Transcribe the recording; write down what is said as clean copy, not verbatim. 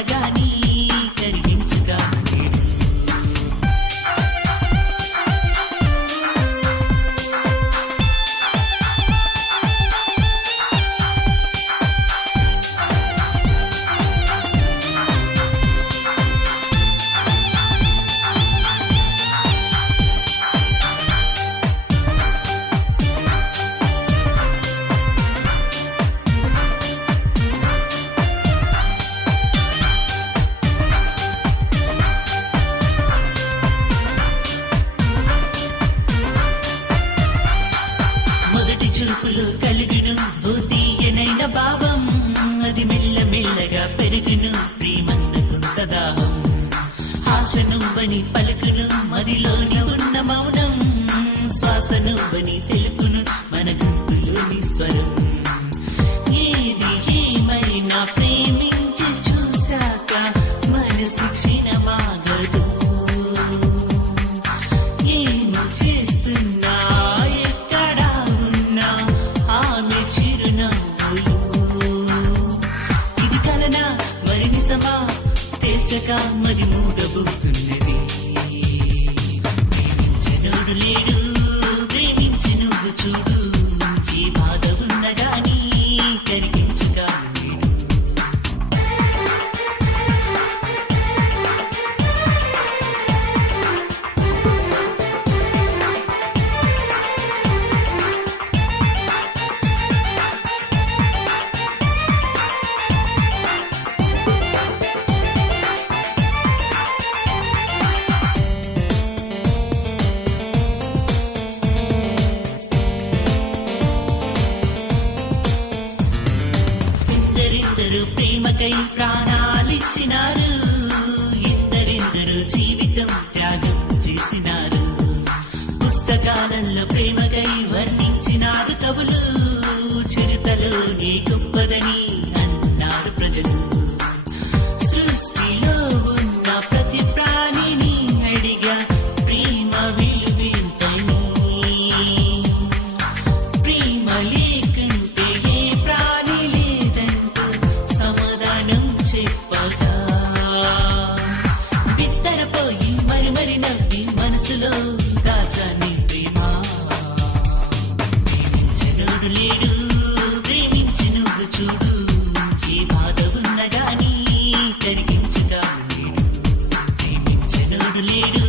ఉన్నగాని కరిగించగా చూపులు కలిగిను ఓ తీయనైన భావం అది మెల్ల మెల్లగా పెరుగును ప్రేమన్న కొంత దాహం ఆశ నువ్వని పలుకును మదిలోని ఉన్న మౌనం శ్వాస నువ్వని తెలుపును మన గొంతులోని స్వరం ఏది ఏమైనా ప్రేమించి చూశాక మనసు క్షీణమాగదు ఏమి చేస్తున్నా మది మూగబోతున్నది ప్రేమించినోడు లేడు ప్రేమించి నువ్వు చూడు ఏ బాధ ఉన్నగాని కరిగించుగా ప్రేమకై ప్రాణాలిచ్చినారు ఇద్దరిద్దరు జీవితం త్యాగం చేసినారు పుస్తకాలలో ప్రేమకై వర్ణించినారు కవులు చరితలోని గొప్పదని అన్నారు ప్రజలు సృష్టిలో ఉన్న ప్రతి ప్రాణిని అడిగా ప్రేమ విలువేంటని ప్రేమ లేకుంటే ఏ ప్రాణి లేదంటూ సమాధానం చెప్పగా బిత్తరపోయి మరి మరి నవ్వి మనసులో దాచాని ప్రేమ ప్రేమించినోడు లేడు ప్రేమించి నువ్వు చూడు ఏ బాధ ఉన్నగాని కరిగించుగా లేడు ప్రేమించినోడు లేడు